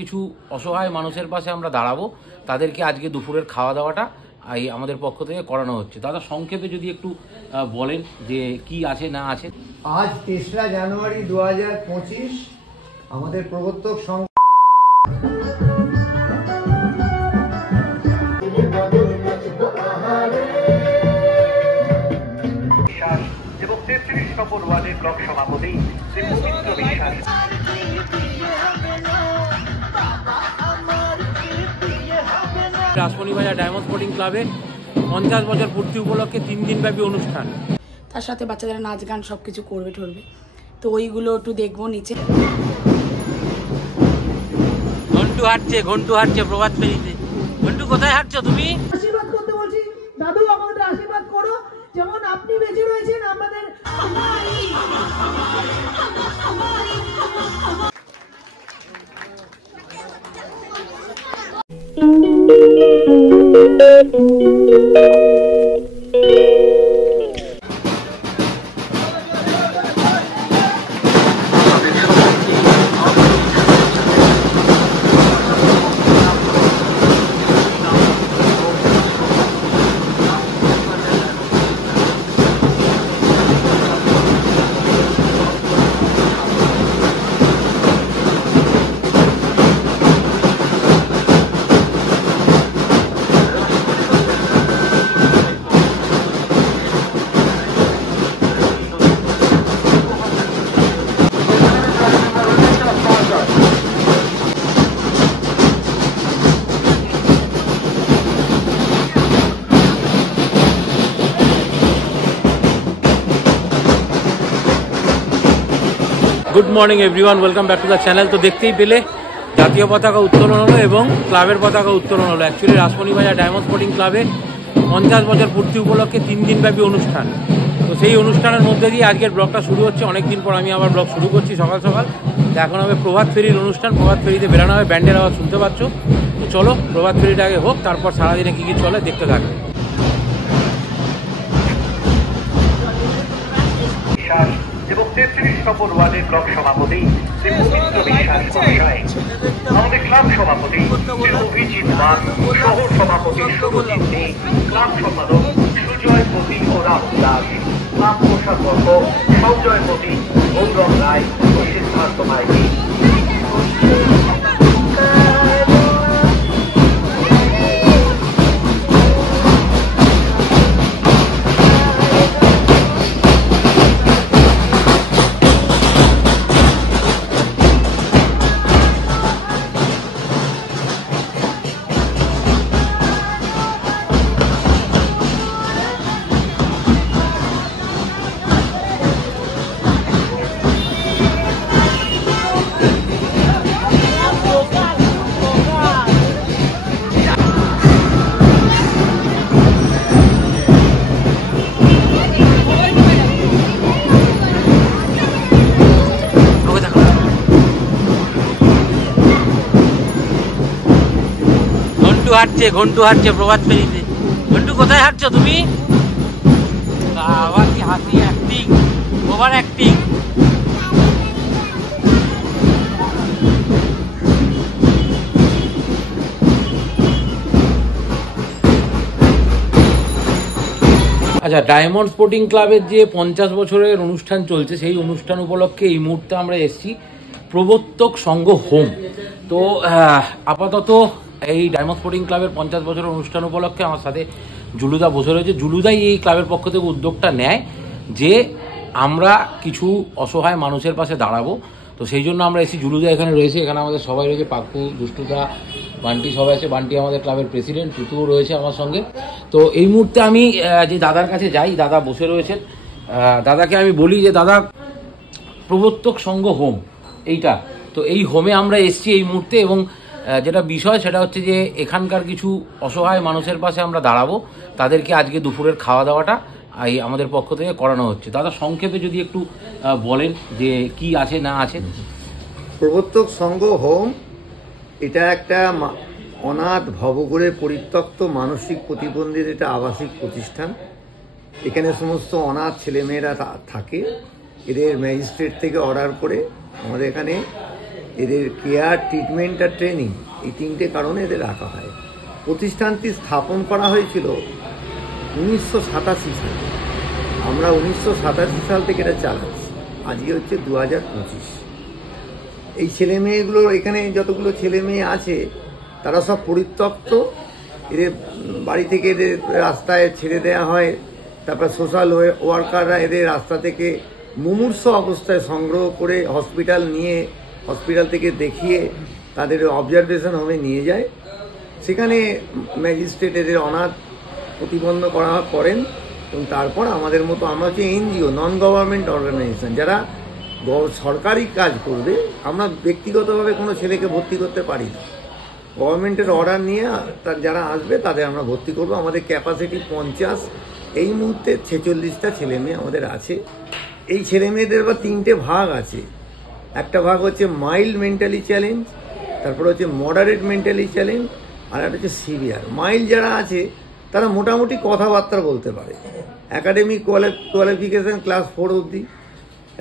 কিছু অসহায় মানুষের পাশে আমরা দাঁড়াবো, তাদেরকে আজকে দুপুরের খাওয়া দাওয়াটা এই আমাদের পক্ষ থেকে করানো হচ্ছে। দাদা সংক্ষেপে যদি একটু বলেন যে কি আছে না আছে। আজ ৩রা জানুয়ারি ২০২৫ আমাদের প্রবর্তক সংঘ এবং ৩৩ নম্বর ওয়ার্ডের ব্লক সভাপতি শ্রী পবিত্র বিশ্বাস। রাসমণি বাজার ডায়মন্ড স্পোর্টিং ক্লাবে ৫০ বছর পূর্তি উপলক্ষে ৩ দিনব্যাপী অনুষ্ঠান, তার সাথে বাচ্চাদের নাচ গান সবকিছু করবে ঠরবে, তো ওইগুলো একটু দেখবো নিচে। ঘন্টু হাঁটছে প্রভাত ফেরিতে। ঘন্টু কোথায় হাঁটছো তুমি? আশীর্বাদ করতে বলছি, দাদু আমাদের আশীর্বাদ করো, যেমন আপনি বেঁচে রয়েছেন আমাদের। Good morning everyone, welcome back to the channel. তো দেখতেই পেলে জাতীয় পতাকা উত্তোলন হলো এবং ক্লাবের পতাকা উত্তোলন হলো। অ্যাকচুয়ালি রাসমণি বাজার ডায়মন্ড স্পোর্টিং ক্লাবে ৫০ বছর পূর্তি উপলক্ষে ৩ দিনব্যাপী অনুষ্ঠান। তো সেই অনুষ্ঠানের মধ্যে দিয়ে আজকের ব্লগটা শুরু হচ্ছে। অনেকদিন পর আমি আবার ব্লগ শুরু করছি সকাল সকাল। এখন হবে প্রভাত ফেরির অনুষ্ঠান। প্রভাত ফেরিতে বেরানো হবে, ব্যান্ডের আওয়াজ শুনতে পাচ্ছ। তো চলো প্রভাত ফেরিটা আগে হোক, তারপর সারাদিনে কী কী চলে দেখতে থাকবে। এবং ৩৩ নম্বর ওয়ার্ডের ব্লক সভাপতি শ্রী পবিত্র বিশ্বাস মহাশয়, আমাদের ক্লাব সভাপতি শ্রী অভিজিৎ মান, শহর সভাপতি শুভজিৎ দে, ক্লাব সম্পাদক সুজয় পতি ও রাহুল দাস, ক্লাব কোষাধ্যক্ষ সঞ্জয় পতি, গৌরব রায় ও সিদ্ধার্থ মাইতি। ঘন্টু হাঁটছে প্রভাত ফেরিতে। ঘন্টু কোথায় হাঁটছো তুমি? আবার কি হাসি, অ্যাক্টিং, ওভার অ্যাক্টিং। আচ্ছা, ডায়মন্ড স্পোর্টিং ক্লাবের যে ৫০ বছরের অনুষ্ঠান চলছে, সেই অনুষ্ঠান উপলক্ষে এই মুহূর্তে আমরা এসেছি প্রবর্তক সংঘ হোম। তো আপাতত এই ডায়মন্ড স্পোর্টিং ক্লাবের ৫০ বছরের অনুষ্ঠান উপলক্ষে আমার সাথে জুলুদা বসে রয়েছে। জুলুদাই এই ক্লাবের পক্ষ থেকে উদ্যোগটা নেয় যে আমরা কিছু অসহায় মানুষের পাশে দাঁড়াবো। তো সেই জন্য আমরা এসেছি। জুলুদা এখানে রয়েছে, এখানে আমাদের সবাই রয়েছে, পাক্কু, দুষ্টুদা, বান্টি সবাই আছে। বান্টি আমাদের ক্লাবের প্রেসিডেন্ট, টুতুও রয়েছে আমার সঙ্গে। তো এই মুহূর্তে আমি যে দাদার কাছে যাই, দাদা বসে রয়েছেন। দাদাকে আমি বলি যে দাদা, প্রবর্তক সংঘ হোম এইটা, তো এই হোমে আমরা এসেছি এই মুহূর্তে, এবং যেটা বিষয় সেটা হচ্ছে যে এখানকার কিছু অসহায় মানুষের পাশে আমরা দাঁড়াবো, তাদেরকে আজকে দুপুরের খাওয়া দাওয়াটা এই আমাদের পক্ষ থেকে করানো হচ্ছে। দাদা সংক্ষেপে যদি একটু বলেন যে কি আছে না আছে। প্রবর্তক সংঘ হোম এটা একটা অনাথ ভবঘুরে পরিত্যক্ত মানসিক প্রতিবন্ধীদের একটা আবাসিক প্রতিষ্ঠান। এখানে সমস্ত অনাথ ছেলেমেয়েরা থাকে। এদের ম্যাজিস্ট্রেট থেকে অর্ডার করে আমাদের এখানে এদের কেয়ার, ট্রিটমেন্ট আর ট্রেনিং, এই 3টে কারণে এদের রাখা হয়। প্রতিষ্ঠানটি স্থাপন করা হয়েছিল 1987 সালে। আমরা 1987 সাল থেকে এটা চালাচ্ছি, আজকে হচ্ছে 2025। এই ছেলে মেয়েগুলো, এখানে যতগুলো ছেলে মেয়ে আছে তারা সব পরিত্যক্ত। এদের বাড়ি থেকে এদের রাস্তায় ছেড়ে দেওয়া হয়, তারপর সোশ্যাল ওয়ার্কাররা এদের রাস্তা থেকে মুমূর্ষ অবস্থায় সংগ্রহ করে হসপিটাল থেকে দেখিয়ে তাদের অবজারভেশন হোমে নিয়ে যায়। সেখানে ম্যাজিস্ট্রেট এদের অনাথ প্রতিবন্ধ করেন এবং তারপর আমাদের মতো, আমরা হচ্ছে এনজিও, নন গভর্নমেন্ট অর্গানাইজেশন, যারা সরকারি কাজ করবে। আমরা ব্যক্তিগতভাবে কোনো ছেলেকে ভর্তি করতে পারি না। গভর্নমেন্টের অর্ডার নিয়ে যারা আসবে তাদের আমরা ভর্তি করব। আমাদের ক্যাপাসিটি 50, এই মুহূর্তে 46টা ছেলে মেয়ে আমাদের আছে। এই ছেলে মেয়েদের আবার 3টে ভাগ আছে। একটা ভাগ হচ্ছে মাইল্ড মেন্টালি চ্যালেঞ্জ, তারপর হচ্ছে মডারেট মেন্টালি চ্যালেঞ্জ, আর একটা হচ্ছে সিভিয়ার। মাইল্ড যারা আছে তারা মোটামুটি কথাবার্তা বলতে পারে, একাডেমিক কোয়ালিফিকেশন ক্লাস 4 অবধি,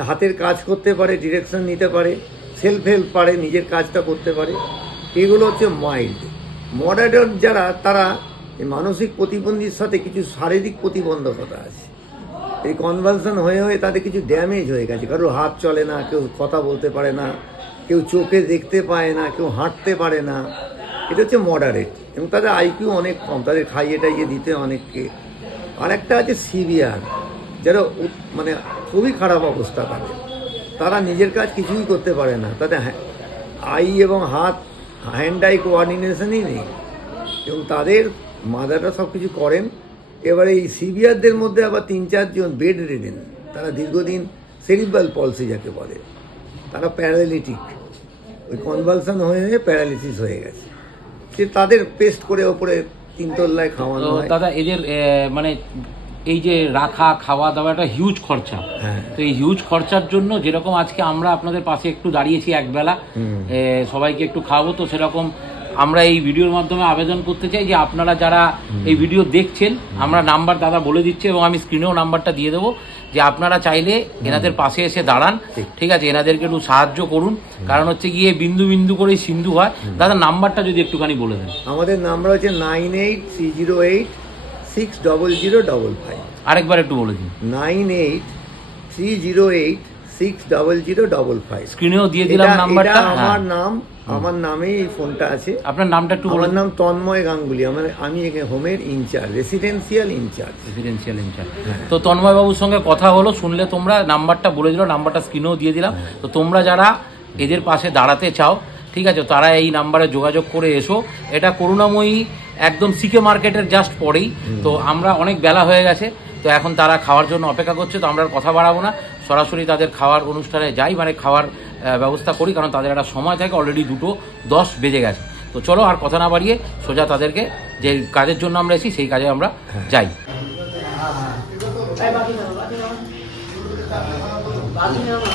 হাতের কাজ করতে পারে, ডিরেকশন নিতে পারে, সেলফ হেল্প পারে, নিজের কাজটা করতে পারে। এগুলো হচ্ছে মাইল্ড। মডারেট যারা, তারা মানসিক প্রতিবন্ধীর সাথে কিছু শারীরিক প্রতিবন্ধকতা আছে। এই কনভালশন হয়ে তাদের কিছু ড্যামেজ হয়ে গেছে। কারোর হাত চলে না, কেউ কথা বলতে পারে না, কেউ চোখে দেখতে পায় না, কেউ হাঁটতে পারে না। এটা হচ্ছে মডারেট, এবং তাদের আইকিউ অনেক কম, তাদের খাইয়ে টাইয়ে দিতে অনেককে। আর একটা আছে সিভিয়ার, যারা মানে খুবই খারাপ অবস্থা তাদের, তারা নিজের কাজ কিছুই করতে পারে না, তাদের আই এবং হাত, হ্যান্ড আই কোঅর্ডিনেশনই নেই, এবং তাদের মাদাররা সব কিছু করেন। এবারে এই সিভিয়ারদের মধ্যে আবার 3-4 জন বেড রিডেন, তারা দীর্ঘদিন সেরিব্রাল পলসি যাকে বলে, তারা প্যারালিটিক, ওই কনভালশন হয়ে প্যারালিসিস হয়ে গেছে। সে তাদের পেস্ট করে ওপরে 3 তলায় খাওয়ানো হয়। দাদা, এদের মানে এই যে রাখা, খাওয়া দাওয়া একটা হিউজ খরচা। তো এই হিউজ খরচার জন্য যেরকম আজকে আমরা আপনাদের পাশে একটু দাঁড়িয়েছি, একবেলা সবাইকে একটু খাওয়াবো, তো সেরকম আমরা এই ভিডিওর মাধ্যমে আবেদন করতে চাই যে আপনারা যারা এই ভিডিও দেখছেন, আমরা নাম্বার দাদা বলে দিচ্ছি এবং আমি স্ক্রিনেও নাম্বারটা দিয়ে দেবো, যে আপনারা চাইলে এনাদের পাশে এসে দাঁড়ান, ঠিক আছে, এনাদেরকে একটু সাহায্য করুন। কারণ হচ্ছে গিয়ে বিন্দু বিন্দু করেই সিন্ধু হয়। দাদা, নাম্বারটা যদি একটুখানি বলে দেন। আমাদের নাম্বার হচ্ছে 9830860055। আরেকবার একটু বলে দিন। 9830860055। স্ক্রিনেও দিয়ে দিলাম নাম্বারটা। আমার নামেই এই ফোনটা আছে। আপনার নামটা একটু বলুন। আমার নাম তন্ময় গাঙ্গুলি, আমি এখানে হোমের ইনচার্জ, রেসিডেন্সিয়াল ইনচার্জ। তো তন্ময় বাবুর সঙ্গে কথা হলো, শুনলে তোমরা, নাম্বারটা বলে দিল, নাম্বারটা স্ক্রিনেও দিয়ে দিলাম। তো তোমরা যারা এদের পাশে দাঁড়াতে চাও, ঠিক আছে, তারা এই নাম্বারে যোগাযোগ করে এসো। এটা করুণাময়ী একদম সিকে মার্কেটের জাস্ট পরেই। তো আমরা অনেক বেলা হয়ে গেছে, তো এখন তারা খাওয়ার জন্য অপেক্ষা করছে, তো আমরা কথা বাড়াবো না, সরাসরি তাদের খাওয়ার অনুষ্ঠানে যাই, মানে খাওয়ার ব্যবস্থা করি, কারণ তাদের একটা সময় থাকে, অলরেডি 2:10 বেজে গেছে। তো চলো আর কথা না বাড়িয়ে সোজা তাদেরকে যে কাজের জন্য আমরা এসেছি সেই কাজে আমরা যাই।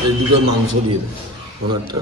এই দুটো মাংস দিয়ে দেয় ওনারটা।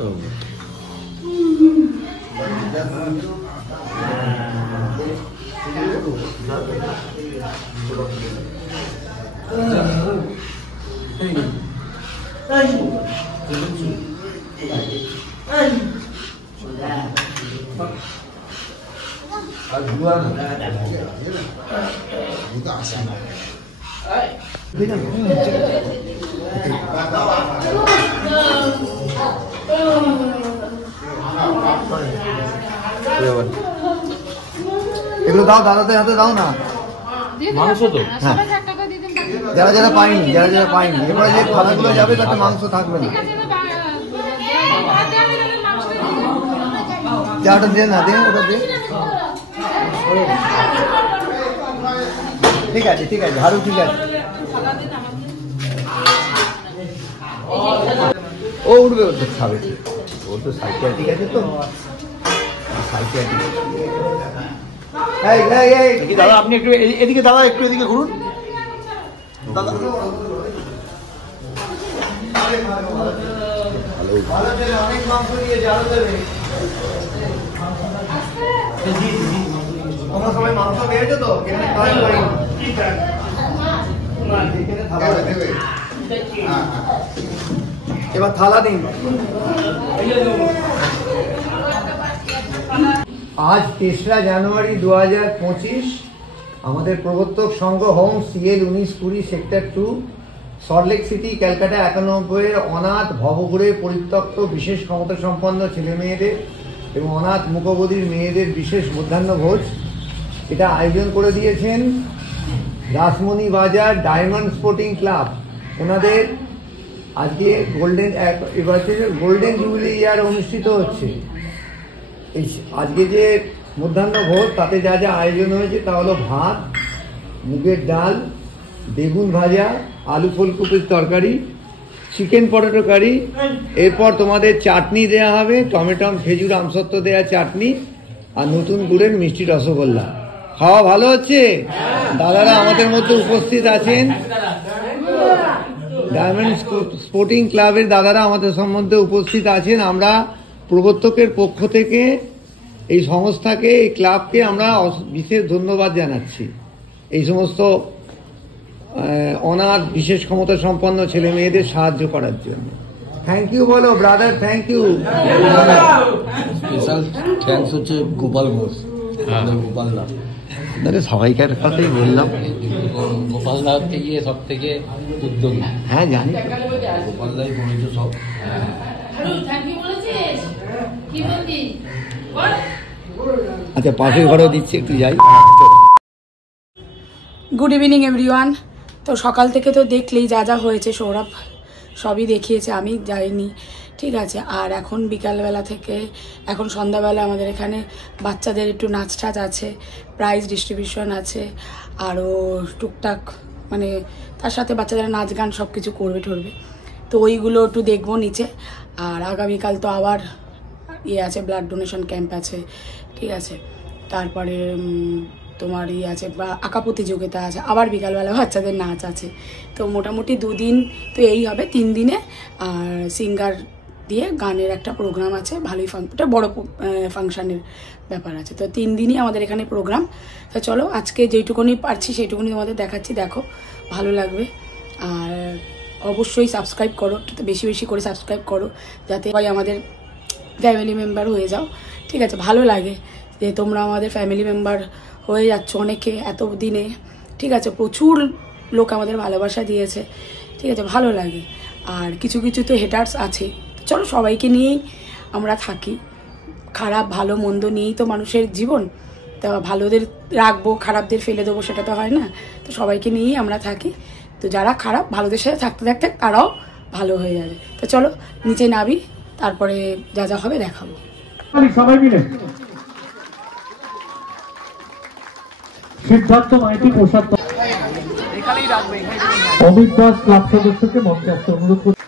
এগুলো দাও, দাদাদের হাতে দাও না, মাংস তো যারা যারা পাইনি, এবারে যে খানাগুলো যাবে তাতে মাংস থাকবে না। ওটা দে না, ওটা দে। ঠিক আছে, ঝাড়ু ঠিক আছে। ও উঠবে, ওর তো খাবে, ওর তো সাইকিয়াট্রিক আছে, তো সাইকিয়াট্রিক। দাদা আপনি একটু এদিকে, দাদা একটু এদিকে ঘুরুন দাদা। অনেক মাংস দিয়ে জাল দেবে। তোমরা সবাই মাংস পেয়েছো তো? এবার থালা দিন। আজ 3রা জানুয়ারি 2025 আমাদের Prabartak Sangha home CL 1920 sector 2 Salt Lake city Calcutta 91 অনাথ ভবঘুরে পরিত্যক্ত বিশেষ ক্ষমতা সম্পন্ন ছেলে মেয়েদের এবং অনাথ মুখবধির মেয়েদের বিশেষ মধ্যাহ্ন ভোজ এটা আয়োজন করে দিয়েছেন রাসমণি বাজার ডায়মন্ড স্পোর্টিং ক্লাব। ওনাদের আজকে গোল্ডেন জুবিলি ইয়ার অনুষ্ঠিত হচ্ছে। এই আজকে যে মধ্যাহ্ন ভোজ তাতে যা যা আয়োজন হয়েছে তা হলো ভাত, মুগের ডাল, বেগুন ভাজা, আলু ফুলকপির তরকারি, চিকেন পটেটো কারি, এরপর তোমাদের চাটনি দেয়া হবে, টমেটো খেজুর আমসত্ব দেয়া চাটনি, আর নতুন গুড়ের মিষ্টি রসগোল্লা। খাওয়া ভালো হচ্ছে। দাদারা আমাদের মধ্যে উপস্থিত আছেন, ডায়মন্ড স্পোর্টিং ক্লাবের দাদারা আমাদের সম্বন্ধে উপস্থিত আছেন। আমরা প্রবর্তকের পক্ষ থেকে এই সংস্থাকে, এই ক্লাবকে আমরা বিশেষ ধন্যবাদ জানাচ্ছি এই সমস্ত অনাথ বিশেষ ক্ষমতা সম্পন্ন ছেলে মেয়েদের সাহায্য করার জন্য। থ্যাংক ইউ বলো brother, thank you. Special thanks হচ্ছে গোপাল ঘোষ, গোপাল দা। সবাইকার কথাই বললাম। গোপাল দা হচ্ছে গিয়ে সব থেকে উদ্যোগী। হ্যাঁ জানি, গোপাল দাই করেছে সব। আচ্ছা পাশের ঘরেও দিচ্ছি, একটু যাই। Good evening everyone. তো সকাল থেকে তো দেখলেই যা যা হয়েছে, সৌরভ সবই দেখিয়েছে, আমি যাইনি, ঠিক আছে। আর এখন বিকালবেলা থেকে এখন সন্ধ্যাবেলা আমাদের এখানে বাচ্চাদের একটু নাচ টাচ আছে, প্রাইজ ডিস্ট্রিবিউশন আছে, আরও টুকটাক মানে তার সাথে বাচ্চাদের নাচ গান সব কিছু করবে ঠরবে। তো ওইগুলো একটু দেখবো নিচে। আর আগামীকাল তো আবার আছে, ব্লাড ডোনেশন ক্যাম্প আছে, ঠিক আছে। তারপরে তোমার আছে বা আঁকা প্রতিযোগিতা আছে, আবার বিকালবেলা বাচ্চাদের নাচ আছে। তো মোটামুটি 2 দিন তো এই হবে, 3 দিনে। আর সিঙ্গার দিয়ে গানের একটা প্রোগ্রাম আছে, ভালোই এটা বড় ফাংশানের ব্যাপার আছে। তো 3 দিনই আমাদের এখানে প্রোগ্রাম। তো চলো আজকে যেইটুকুনি পারছি সেইটুকুনি তোমাদের দেখাচ্ছি, দেখো ভালো লাগবে। আর অবশ্যই সাবস্ক্রাইব করো, বেশি বেশি করে সাবস্ক্রাইব করো, যাতে সবাই আমাদের ফ্যামিলি মেম্বার হয়ে যাও, ঠিক আছে। ভালো লাগে যে তোমরা আমাদের ফ্যামিলি মেম্বার হয়ে যাচ্ছ অনেকে এত দিনে, ঠিক আছে। প্রচুর লোক আমাদের ভালোবাসা দিয়েছে, ঠিক আছে, ভালো লাগে। আর কিছু কিছু তো হেটার্স আছে। চলো সবাইকে নিয়েই আমরা থাকি, খারাপ ভালো মন্দ নিয়েই তো মানুষের জীবন। তা ভালোদের রাখবো, খারাপদের ফেলে দেবো, সেটা তো হয় না। তো সবাইকে নিয়েই আমরা থাকি। তো যারা খারাপ, ভালোদের সাথে থাকতে থাকতে তারাও ভালো হয়ে যাবে। তো চলো নিচে নাবি, তারপরে যা যা হবে দেখাবো। সবাই মিলে সিদ্ধার্থ মাইতি প্রসাদ অমিত দাস ক্লাব সদস্যকে মঞ্চে আসতে অনুরোধ করছি।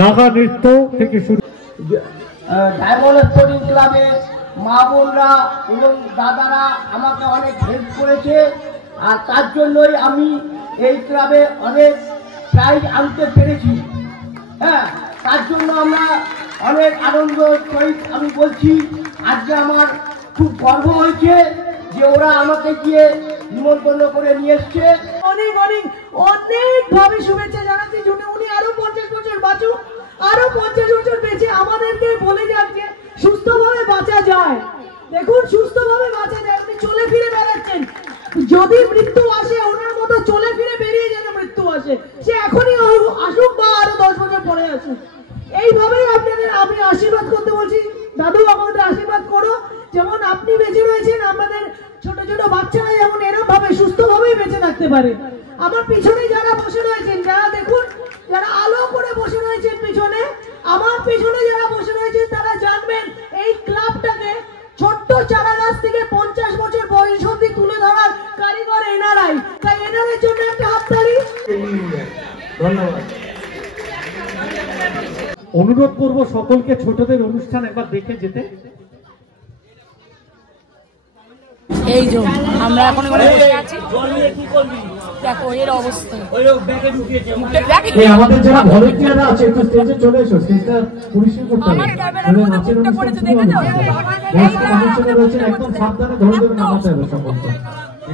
নাগা নৃত্য থেকে শুরু। ডায়মন্ড স্পোর্টিং ক্লাবে মা বোনরা এবং দাদারা আমাকে অনেক হেল্প করেছে, আর তার জন্যই আমি এই ক্লাবে অনেক প্রাইজ আনতে পেরেছি। হ্যাঁ, তার জন্য আমরা অনেক আনন্দ সহিত আমি বলছি, আজকে আমার খুব গর্ব হয়েছে যে ওরা আমাকে গিয়ে নিমন্ত্রণ করে নিয়ে এসছে। অনেক অনেক অনেক ভাবে শুভেচ্ছা জানাচ্ছি। উনি আরো 50 বছর বাঁচুক, আরো 50 বছর বেঁচে আমাদেরকে বলে যান যে সুস্থভাবে বাঁচা যায়। দেখুন সুস্থভাবে বাঁচা যায়, উনি চলে ফিরে বেড়াচ্ছেন। যদি মৃত্যু আসে ওনার মতো চলে ফিরে বেরিয়ে যেন মৃত্যু আসে, সে এখনই আসুক বা আরো 10 বছর পরে আসুক। এইভাবেই আপনাদের আমি আশীর্বাদ করতে বলছি। দাদু আমাদের আশীর্বাদ করো, যেমন আপনি বেঁচে রয়েছেন, আমাদের ছোট ছোট বাচ্চারা যেমন এরকম ভাবে সুস্থভাবেই বেঁচে থাকতে পারে। আমার পিছনে যারা বসে রয়েছেন, যারা দেখুন যারা আলো করে বসে রয়েছেন পিছনে, আমার পিছনে যারা বসে রয়েছেন তারা জানবেন এই ক্লাবটাকে ছোট্ট চারা গাছ থেকে 50 বছর বয়স অবধি তুলে ধরার কারিগর এনারাই। তাই এনারের জন্য একটা হাততালি। ধন্যবাদ। অনুরোধ করব সকলকে ছোটদের অনুষ্ঠান একবার দেখে যেতে। এই যে আমরা এখন বসে আছি, দেখো এর অবস্থা। আমাদের যারা ভলেন্টিয়াররা আছে একটু স্টেজে চলে এসো, স্টেজটা পরিষ্কার করতে হবে। নাচের অনুষ্ঠান রয়েছে, একদম সাবধানে ধরে ধরে নামাতে হবে সকলকে।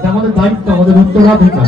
এটা আমাদের দায়িত্ব, আমাদের উত্তরাধিকার।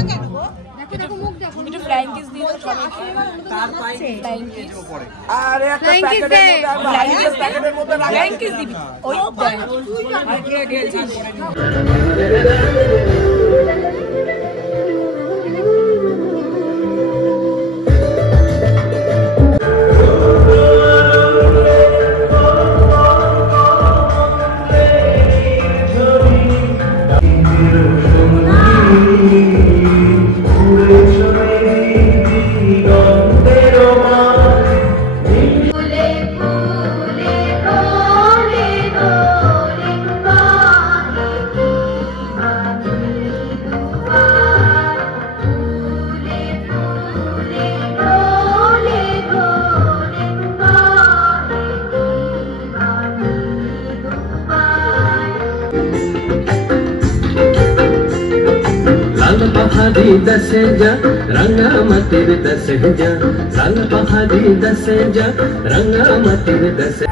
पहाड़ी दसे जा रंगा मतिर दसे जा लाल पहाड़ी दसे जा रंगा मतिर दसे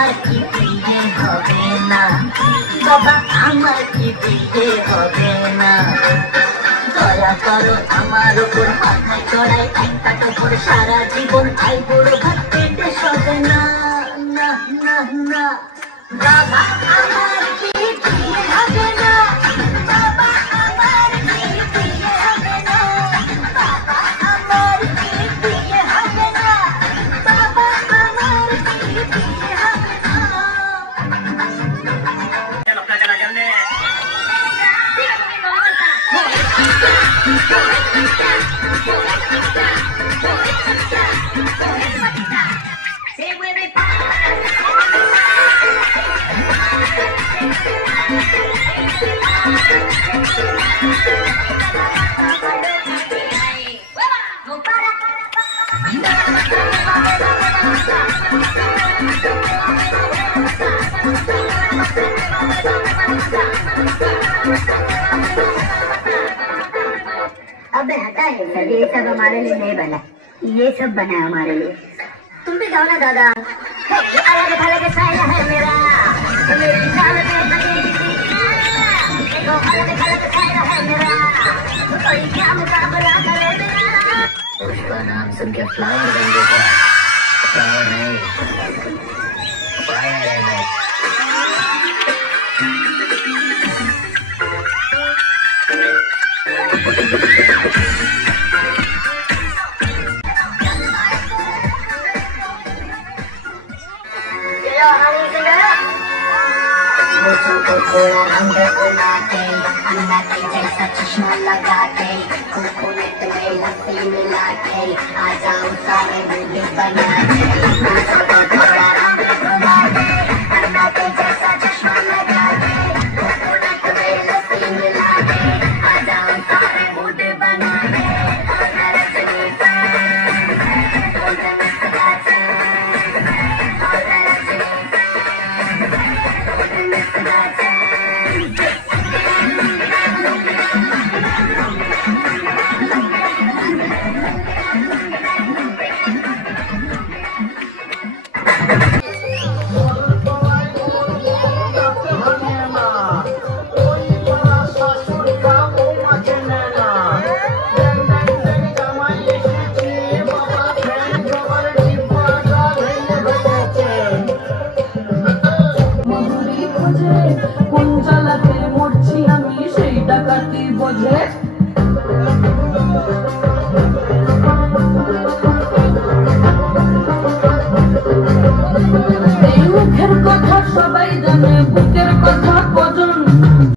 আমার কি বিয়ে হবে না, বাবা আমার কি বিয়ে হবে না। দয়া করো আমার উপর, মাথায় চড়াই একটা কাপড়, সারা জীবন আই বুড়ো ভাত পেটে সবে না, না না না। বাবা আমার কি বিয়ে হবে না, বাবা আমার কি বিয়ে হবে না, বাবা আমার কি বিয়ে হবে না, বাবা আমার কি বিয়ে হবে না। अबे हटा ये सब हमारे लिए नहीं बना, ये सब बना हमारे लिए। तुम भी जाओ ना दादा। अलग थलग साया है मेरा, मेरी जान पे लगेगी देखो, अलग थलग साया है मेरा, कोई क्या मुकाबला करे मेरा। उसका नाम सुन के फ्लावर बन गया, फ्लावर नहीं फायर है। को थोड़ा रंग उड़ा के, अन्ना के जैसा चश्मा लगा के, कोकोनट में लस्सी मिला के, आ जाओ सारे बूढ़े बना के। को थोड़ा रंग उड़ा के, अन्ना के जैसा चश्मा लगा के, कोकोनट में लस्सी मिला के, आ जाओ सारे बूढ़े बना के। মুখের কথা সবাই জানে, বুকের